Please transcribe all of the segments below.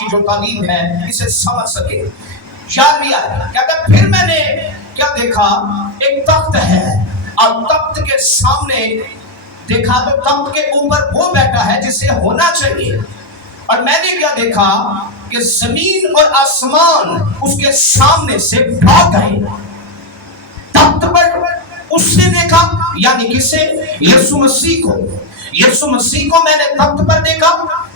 کی جو تعلیم ہے اسے سمجھ سکے۔ 11ویں آیت کہتا ہے پھر میں نے کیا دیکھا، ایک تخت ہے اور تخت کے سامنے دیکھا تو تخت کے اوپر وہ بیٹھا ہے جسے ہونا چاہیے، اور میں نے کیا دیکھا کہ زمین اور آسمان اس کے سامنے سے بھاگ گئے۔ تخت پر اس سے دیکھا، یعنی کسے؟ یسوع مسیح کو۔ یسوع مسیح کو میں نے تخت پر دیکھا،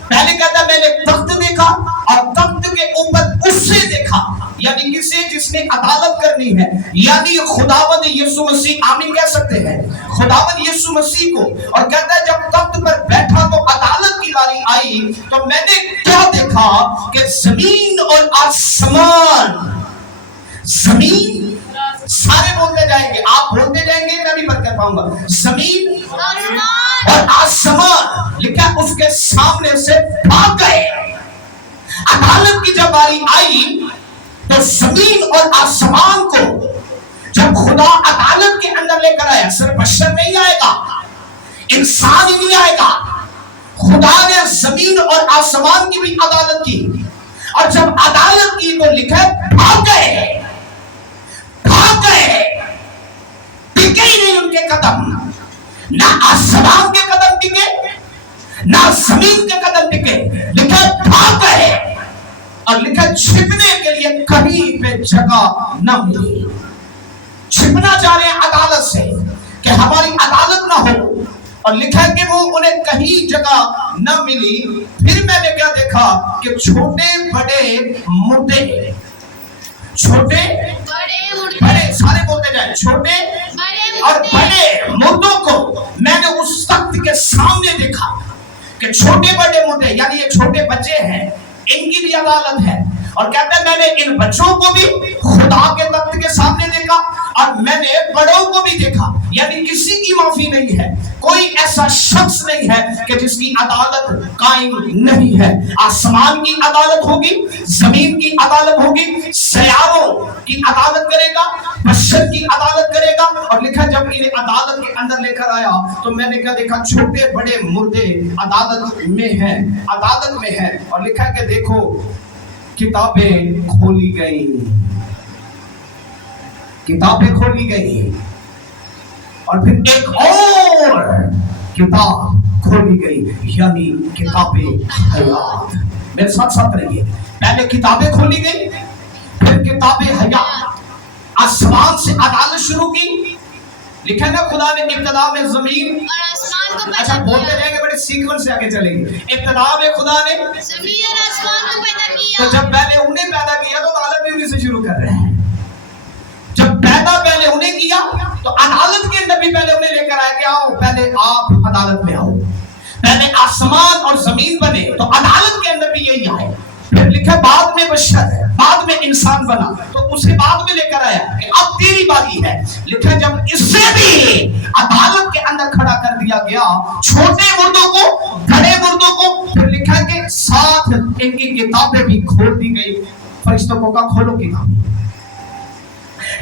پہلے کہتا میں نے تخت دیکھا اور تخت کے اوپر اس سے دیکھا، یعنی کسے؟ جس نے عدالت کرنی ہے، یعنی خداوند یسوع مسیح۔ آمین کہہ سکتے ہیں؟ خداوند یسوع مسیح کو۔ اور کہتا ہے جب تخت پر بیٹھا تو عدالت کی باری آئی تو میں نے کیا دیکھا کہ زمین اور آسمان، زمین سارے بولتے جائیں گے، آپ بولتے جائیں گے، میں بھی بات کر پاؤں گا، زمین اور آسمان لکھا اس کے سامنے سے بھاگ گئے۔ عدالت کی جب باری آئی تو زمین اور آسمان کو جب خدا عدالت کے اندر لے کر آیا، صرف بشر نہیں آئے گا، انسان ہی نہیں آئے گا، خدا نے زمین اور آسمان کی بھی عدالت کی، اور جب عدالت کی تو لکھا بھاگ گئے، بھاگ گئے، ٹکے ہی نہیں ان کے قدم، نہ آسمان کے قدم ٹکے نہ زمین کے قدم ٹکے، لکھا بھاگ گئے، اور لکھا چھپنے کے لیے کہیں پہ جگہ نہ ملی۔ چھپنا چاہ رہے ہیں عدالت سے کہ ہماری عدالت نہ ہو، اور لکھا ہے کہ وہ انہیں کہیں جگہ نہ ملی۔ پھر میں نے کیا دیکھا کہ چھوٹے بڑے مردے، چھوٹے بڑے، سارے بولتے جائیں، چھوٹے اور بڑے مردوں کو میں نے اس تخت کے سامنے دیکھا کہ چھوٹے بڑے مردے، یعنی یہ چھوٹے بچے ہیں، ان کی بھی عدالت ہے، اور کہتا ہے میں نے ان بچوں کو بھی خدا کے تخت کے سامنے دیکھا اور میں نے بڑوں کو بھی دیکھا، یعنی کسی کی معافی نہیں ہے، کوئی ایسا شخص نہیں ہے کہ جس کی عدالت قائم نہیں ہے۔ آسمان کی عدالت ہوگی، زمین کی عدالت ہوگی، سیاروں کی عدالت کرے گا، بشر کی عدالت کرے گا، اور لکھا جب انہیں عدالت کے اندر لے کر آیا تو میں نے کیا دیکھا، چھوٹے بڑے مردے عدالت میں ہیں، عدالت میں ہیں، اور لکھا کہ دیکھو کتابیں کھولی گئی، کتابیں کھولی گئی، اور پھر ایک اور کتاب کھولی گئی، یعنی کتاب حیات۔ میرے ساتھ ساتھ رہیے، پہلے کتابیں کھولی گئی، پھر کتاب حیات۔ آسمان سے عدالت شروع کی، لکھا نا خدا نے ابتدا میں زمین اور آسمان کو پیدا کیا۔ اچھا بولتے جائیں گے، بڑے سیکوینس سے آگے چلیں گے۔ ابتدا میں خدا نے زمین اور آسمان کو پیدا کیا، تو جب پہلے انہیں پیدا کیا تو عدالت بھی انہیں سے شروع کر رہے ہیں۔ جب پیدا پہلے انہیں کیا تو عدالت کے اندر بھی پہلے انہیں لے کر آئے کہ آؤ پہلے آپ عدالت میں آؤ۔ پہلے آسمان اور زمین بنے تو عدالت کے اندر بھی یہی آئے، پھر لکھا بعد میں بشر ہے، بعد میں انسان بنا تو اسے بعد میں لے کر آیا کہ اب تیری باری ہے۔ لکھا جب اسے بھی عدالت کے اندر کھڑا کر دیا گیا، چھوٹے مردوں کو بڑے مردوں کو، پھر لکھا کہ ساتھ ان کی کتابیں بھی کھول دی گئی۔ فرشتوں کو کہا کھولو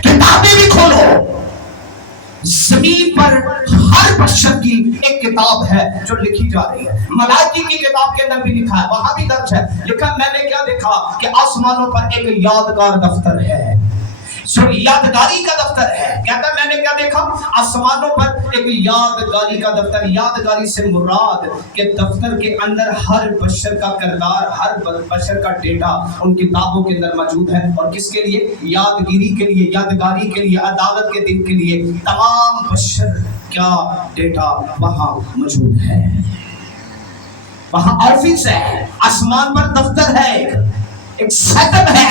کتابیں بھی کھولو۔ زمین پر ہر بشر کی ایک کتاب ہے جو لکھی جا رہی ہے۔ ملائکی کی کتاب کے اندر بھی لکھا ہے، وہاں بھی درج ہے، لکھا میں نے کیا دیکھا کہ آسمانوں پر ایک یادگار دفتر ہے، جو یادگاری کا دفتر ہے۔ کہتا ہے میں نے کیا دیکھا، آسمانوں پر ایک یادگاری کا دفتر۔ یادگاری سے مراد کہ دفتر کے اندر ہر بشر کا کردار، ہر بشر کا ڈیٹا ان کتابوں کے اندر موجود ہے، اور کس کے لیے؟ یادگیری کے لیے، یادگاری کے لیے، عدالت کے دن کے لیے تمام بشر کا ڈیٹا وہاں موجود ہے۔ وہاں آفس ہے، آسمان پر دفتر ہے، ایک سیٹ اپ ہے،